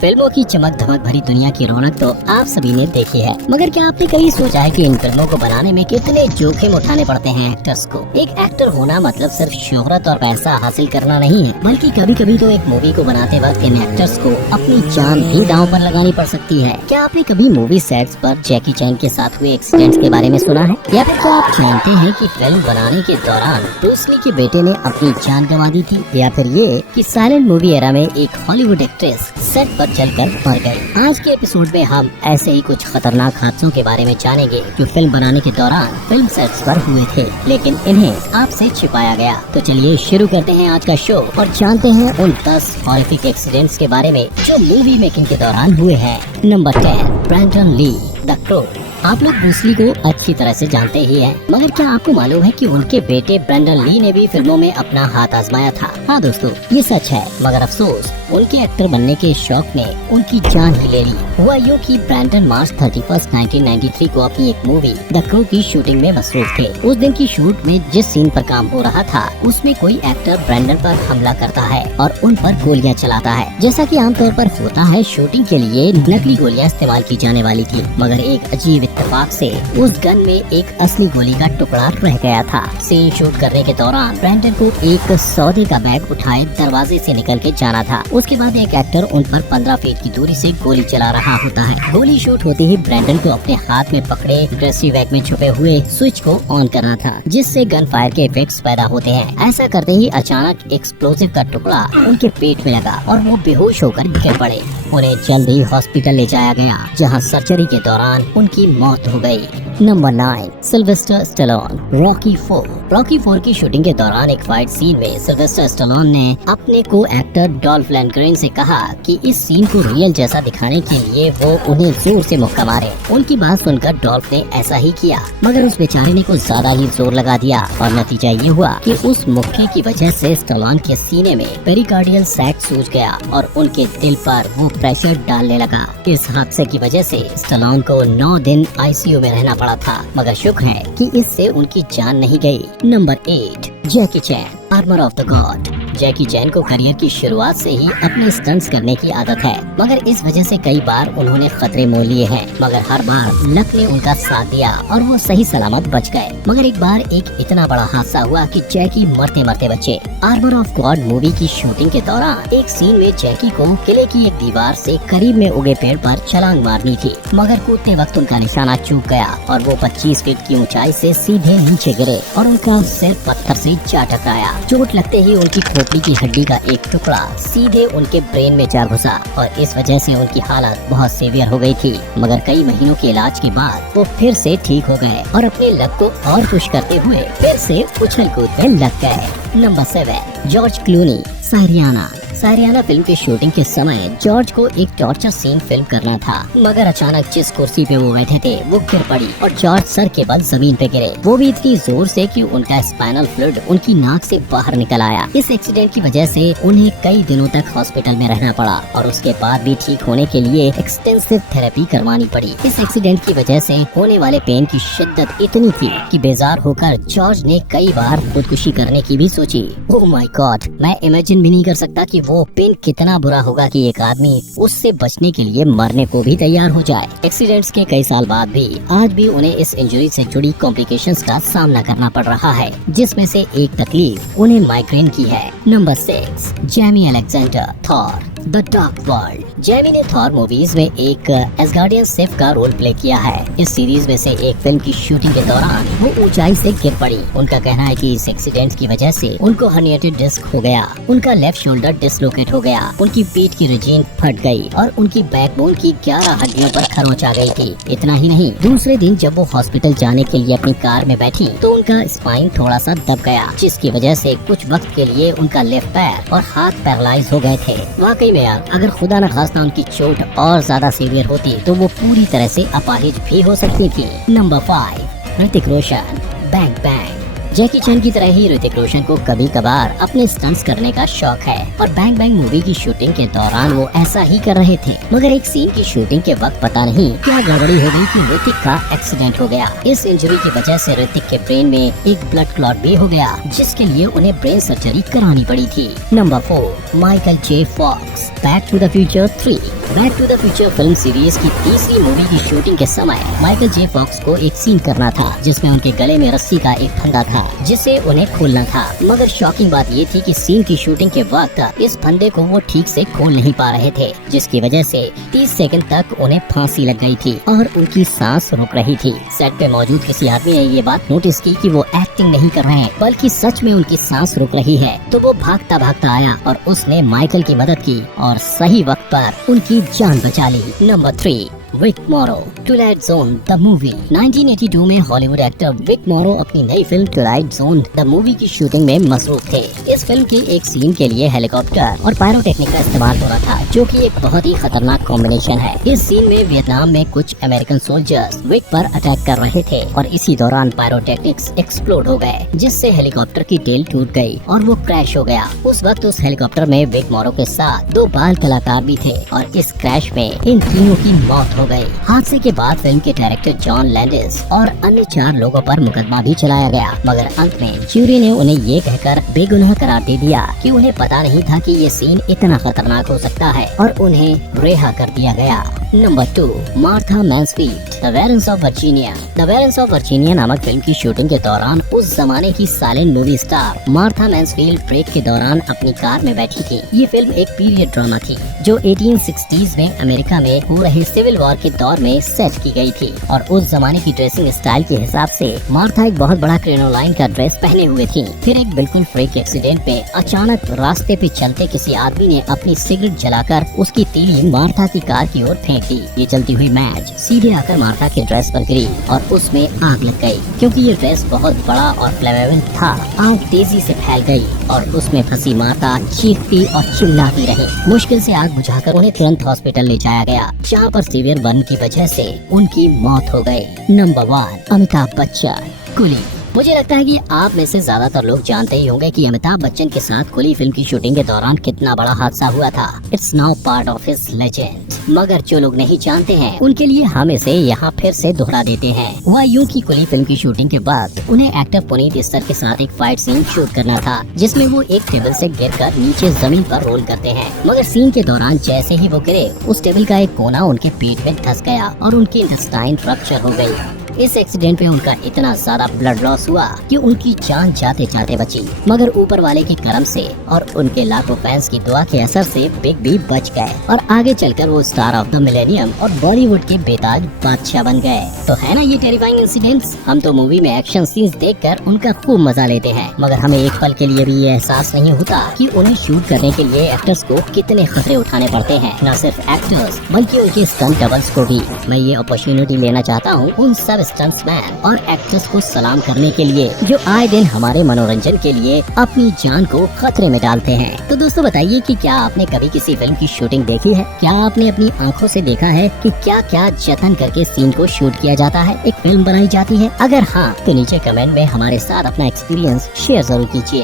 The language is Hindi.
फिल्मों की चमक धमक भरी दुनिया की रौनक तो आप सभी ने देखी है, मगर क्या आपने कभी सोचा है कि इन फिल्मों को बनाने में कितने जोखिम उठाने पड़ते हैं एक्टर्स को। एक एक्टर होना मतलब सिर्फ शोहरत और पैसा हासिल करना नहीं है, बल्कि कभी कभी तो एक मूवी को बनाते वक्त इन एक्टर्स को अपनी जान भी दांव पर लगानी पड़ सकती है। क्या आपने कभी मूवी सेट्स पर जैकी चैन के साथ हुए एक्सीडेंट्स के बारे में सुना है, या फिर क्या आप जानते हैं कि फिल्म बनाने के दौरान ब्रूस ली के बेटे ने अपनी जान गंवा दी थी, या फिर ये कि साइलेंट मूवी एरा में एक हॉलीवुड एक्ट्रेस सेट पर जलकर मर गई। आज के एपिसोड में हम ऐसे ही कुछ खतरनाक हादसों के बारे में जानेंगे जो फिल्म बनाने के दौरान फिल्म सेट्स पर हुए थे, लेकिन इन्हें आपसे छिपाया गया। तो चलिए शुरू करते हैं आज का शो और जानते हैं उन 10 हॉरिफिक एक्सीडेंट्स के बारे में जो मूवी मेकिंग के दौरान हुए हैं। Number 10, Brandon Lee, the Crow. आप लोग ब्रूस ली को अच्छी तरह से जानते ही हैं, मगर क्या आपको मालूम है कि उनके बेटे ब्रैंडन ली ने भी फिल्मों में अपना हाथ आजमाया था। हाँ दोस्तों, ये सच है, मगर अफसोस उनके एक्टर बनने के शौक ने उनकी जान ही ले ली। हुआ यूँ कि ब्रैंडन मार्च 31, 1993 को अपनी एक मूवी द क्रो की शूटिंग में मसरूफ थे। उस दिन की शूट में जिस सीन पर काम हो रहा था उसमें कोई एक्टर ब्रैंडन पर हमला करता है और उन पर गोलियां चलाता है। जैसा कि आमतौर पर होता है, शूटिंग के लिए नकली गोलियां इस्तेमाल की जाने वाली थी, मगर एक अजीब इत्तेफाक से उस गन में एक असली गोली का टुकड़ा रह गया था। सीन शूट करने के दौरान ब्रैंडन को एक सौदे का बैग उठाए दरवाजे से निकल के जाना था। उसके बाद एक एक्टर उन पर 15 फीट की दूरी से गोली चला रहा होता है। गोली शूट होते ही ब्रैंडन को अपने हाथ में पकड़े ड्रेसी बैग में छुपे हुए स्विच को ऑन करना था, जिससे गन फायर के इफेक्ट्स पैदा होते हैं। ऐसा करते ही अचानक एक्सप्लोजिव का टुकड़ा उनके पेट में लगा और वो बेहोश होकर गिर पड़े। उन्हें जल्द ही हॉस्पिटल ले जाया गया, जहां सर्जरी के दौरान उनकी मौत हो गई। Number 9, Sylvester Stallone, Rocky 4। Rocky 4 की शूटिंग के दौरान एक फाइट सीन में सिल्वेस्टर स्टैलोन ने अपने को एक्टर डॉल्फ लैंडग्रेन से कहा कि इस सीन को रियल जैसा दिखाने के लिए वो उन्हें जोर से मुक्का मारे। उनकी बात सुनकर डॉल्फ ने ऐसा ही किया, मगर उस बेचारे ने कुछ ज्यादा ही जोर लगा दिया और नतीजा ये हुआ कि उस मुक्के की वजह से स्टैलोन के सीने में पेरिकार्डियल सैक सूज गया और उनके दिल पर वो प्रेशर डालने लगा। इस हादसे की वजह से स्टैलोन को 9 दिन आईसीयू में रहना पड़ा था, मगर शुक्र है कि इससे उनकी जान नहीं गई। Number 8, Jackie Chan, Armour of the God. Jackie Chan को करियर की शुरुआत से ही अपने स्टंट्स करने की आदत है, मगर इस वजह से कई बार उन्होंने खतरे मोल लिए हैं, मगर हर बार लक ने उनका साथ दिया और वो सही सलामत बच गए। मगर एक बार एक इतना बड़ा हादसा हुआ कि जैकी मरते मरते बचे। आर्मर ऑफ गॉड मूवी की शूटिंग के दौरान एक सीन में जैकी को किले की एक दीवार से करीब में उगे पेड़ पर छलांग मारनी थी, मगर कूदते वक्त उनका निशाना चूक गया और वो 25 फीट की ऊंचाई से सीधे नीचे गिरे और उनका सिर पत्थर से जा टकराया। चोट लगते ही उनकी खोपड़ी की हड्डी का एक टुकड़ा सीधे उनके ब्रेन में जा घुसा और इस वजह से उनकी हालत बहुत सीवियर हो गई थी, मगर कई महीनों के इलाज के बाद वो फिर से ठीक हो गए और अपने लक को और खुश करते हुए फिर से उछल कूद में लग गए। Number 7, George Clooney, Syriana. Syriana film की शूटिंग के समय जॉर्ज को एक टॉर्चर सीन फिल्म करना था, मगर अचानक जिस कुर्सी पे वो बैठे थे वो गिर पड़ी और जॉर्ज सर के बल जमीन पे गिरे, वो भी इतनी जोर से कि उनका स्पाइनल फ्लूइड उनकी नाक से बाहर निकल आया। इस एक्सीडेंट की वजह से उन्हें कई दिनों तक हॉस्पिटल में रहना पड़ा और उसके बाद भी ठीक होने के लिए एक्सटेंसिव थेरेपी करवानी पड़ी। इस एक्सीडेंट की वजह से होने वाले पेन की शिद्दत इतनी थी कि बेजार होकर जॉर्ज ने कई बार खुदकुशी करने की भी सोची। ओह माय गॉड, मैं इमेजिन भी नहीं कर सकता कि वो पेन कितना बुरा होगा कि एक आदमी उससे बचने के लिए मरने को भी तैयार हो जाए। एक्सीडेंट्स के कई साल बाद भी आज भी उन्हें इस इंजरी से जुड़ी कॉम्प्लिकेशंस का सामना करना पड़ रहा है, जिसमें से एक तकलीफ उन्हें माइग्रेन की है। Number 6, Jamie Alexander, Thor, the dark world. Jamie ने थॉर मूवीज में एक एस्गार्डियन सिफ का रोल प्ले किया है। इस सीरीज में से एक फिल्म की शूटिंग के दौरान वो ऊंचाई से गिर पड़ी। उनका कहना है कि इस एक्सीडेंट की वजह से उनको हर्निएटेड डिस्क हो गया, उनका लेफ्ट शोल्डर डिसलोकेट हो गया, उनकी पीठ की रिजीन फट गई और उनकी बैकबोन की 11 हड्डियों पर खरोंच आ गई थी। इतना ही नहीं, दूसरे दिन जब वो हॉस्पिटल जाने के लिए अपनी कार में बैठी तो उनका स्पाइन थोड़ा सा दब गया, जिसकी वजह से कुछ वक्त के लिए उनका लेफ्ट पैर और हाथ पैरालाइज हो गए थे। वाकई में यार, अगर खुदा न खास्ता उनकी चोट और ज्यादा सीवियर होती तो वो पूरी तरह से अपाहिज भी हो सकती थी। Number 5, Hrithik Roshan, bang bang. जैकी चैन की तरह ही ऋतिक रोशन को कभी कभार अपने स्टंट्स करने का शौक है और बैंग बैंग मूवी की शूटिंग के दौरान वो ऐसा ही कर रहे थे, मगर एक सीन की शूटिंग के वक्त पता नहीं क्या गड़बड़ी हो गई कि ऋतिक का एक्सीडेंट हो गया। इस इंजरी की वजह से ऋतिक के ब्रेन में एक ब्लड क्लॉट भी हो गया, जिसके लिए उन्हें ब्रेन सर्जरी करानी पड़ी थी। Number 4, Michael J Fox, back to the future 3। Back to the future film series की तीसरी मूवी की शूटिंग के समय माइकल जे फॉक्स को एक सीन करना था जिसमें उनके गले में रस्सी का एक फंदा था जिसे उन्हें खोलना था। मगर शॉकिंग बात ये थी कि सीन की शूटिंग के वक्त इस फंदे को वो ठीक से खोल नहीं पा रहे थे, जिसकी वजह से 30 सेकंड तक उन्हें फांसी लग गई थी और उनकी सांस रुक रही थी। सेट पे मौजूद किसी आदमी ने ये बात नोटिस की कि वो एक्टिंग नहीं कर रहे हैं बल्कि सच में उनकी सांस रुक रही है, तो वो भागता भागता आया और उसने माइकल की मदद की और सही वक्त पर उनकी जान बचा ली। नंबर 3, विक मोरो, ट्विलाइट जोन द मूवी। 1982 में हॉलीवुड एक्टर विक मोरो अपनी नई film Twilight zone the movie की शूटिंग में मसरूफ थे। इस फिल्म की एक सीन के लिए हेलीकॉप्टर और पायरोटेक्निक का इस्तेमाल हो रहा था, जो कि एक बहुत ही खतरनाक कॉम्बिनेशन है। इस सीन में वियतनाम में कुछ अमेरिकन सोल्जर्स विक पर अटैक कर रहे थे और इसी दौरान पायरोटेक्निक्स एक्सप्लोड हो गए, जिससे हेलीकॉप्टर की टेल टूट गई और वो क्रैश हो गया। उस वक्त उस हेलीकॉप्टर में विक मोरो के साथ 2 बाल कलाकार भी थे और इस क्रैश में इन तीनों की मौत हो गई। हादसे के बाद फिल्म के डायरेक्टर जॉन लैंडिस और अन्य 4 लोगों पर मुकदमा भी चलाया गया, मगर अंत में ज्यूरी ने उन्हें ये कहकर बेगुनाह करार दे दिया कि उन्हें पता नहीं था कि ये सीन इतना खतरनाक हो सकता है और उन्हें रिहा कर दिया गया। Number 2, Martha Mansfield, the Warrens of Virginia. The Warrens of Virginia नामक फिल्म की शूटिंग के दौरान उस जमाने की silent movie star Martha Mansfield break के दौरान अपनी कार में बैठी थी। ये फिल्म एक पीरियड ड्रामा थी जो 1860s में अमेरिका में हो रहे सिविल वॉर के दौर में सेट की गई थी और उस जमाने की ड्रेसिंग स्टाइल के हिसाब से मार्था एक बहुत बड़ा क्रेनोलाइन का ड्रेस पहने हुए थी। फिर एक बिल्कुल फ्रीक एक्सीडेंट में अचानक रास्ते पे चलते किसी आदमी ने अपनी सिगरेट जलाकर उसकी तीली मार्था की कार की ओर फेंक दी। ये चलती हुई मैच सीधे आकर मार्था के ड्रेस पर गिरी और उसमें आग लग गई। क्योंकि ये ड्रेस बहुत बड़ा और फ्लेमेबल था, आग तेजी से फैल गई और उसमें फंसी मार्था चीखती और चिल्लाती रही। मुश्किल से आग बुझाकर उन्हें तुरंत हॉस्पिटल ले जाया गया, जहाँ पर सीवियर बर्न की वजह से उनकी मौत हो गई। नंबर 1, अमिताभ बच्चन, कुली। मुझे लगता है कि आप में से ज्यादातर लोग जानते ही होंगे कि अमिताभ बच्चन के साथ कुली फिल्म की शूटिंग के दौरान कितना बड़ा हादसा हुआ था। It's now part of his legend. मगर जो लोग नहीं जानते हैं उनके लिए हम इसे यहाँ फिर से दोहरा देते हैं। हुआ यूं कि कुली फिल्म की शूटिंग के बाद उन्हें एक्टर पुनीत इस्सर के साथ एक फाइट सीन शूट करना था, जिसमें वो एक टेबल से गिरकर नीचे जमीन पर रोल करते हैं। मगर सीन के दौरान जैसे ही वो गिरे, उस टेबल का एक कोना उनके पेट में धंस गया और उनकी इंटेस्टाइन फ्रैक्चर हो गई। इस एक्सीडेंट में उनका इतना सारा ब्लड लॉस हुआ कि उनकी जान जाते जाते बची, मगर ऊपर वाले के करम से और उनके लाखों फैंस की दुआ के असर से बिग बी बच गए और आगे चलकर वो स्टार ऑफ द मिलेनियम और बॉलीवुड के बेताज बादशाह बन गए। तो है ना ये टेरिफाइंग इंसिडेंट्स। हम तो मूवी में एक्शन सीन्स देखकर उनका खूब मजा लेते हैं, मगर हमें एक पल के लिए भी ये एहसास नहीं होता कि उन्हें शूट करने के लिए एक्टर्स को कितने खतरे उठाने पड़ते हैं। न सिर्फ एक्टर्स बल्कि उनके स्टंट डबल्स को भी। मैं ये अपॉर्चुनिटी लेना चाहता हूँ उन सब स्टंट्समैन और एक्ट्रेस को सलाम करने के लिए जो आए दिन हमारे मनोरंजन के लिए अपनी जान को खतरे में डालते हैं। तो दोस्तों बताइए कि क्या आपने कभी किसी फिल्म की शूटिंग देखी है? क्या आपने अपनी आंखों से देखा है कि क्या क्या जतन करके सीन को शूट किया जाता है, एक फिल्म बनाई जाती है? अगर हाँ तो नीचे कमेंट में हमारे साथ अपना एक्सपीरियंस शेयर जरूर कीजिए।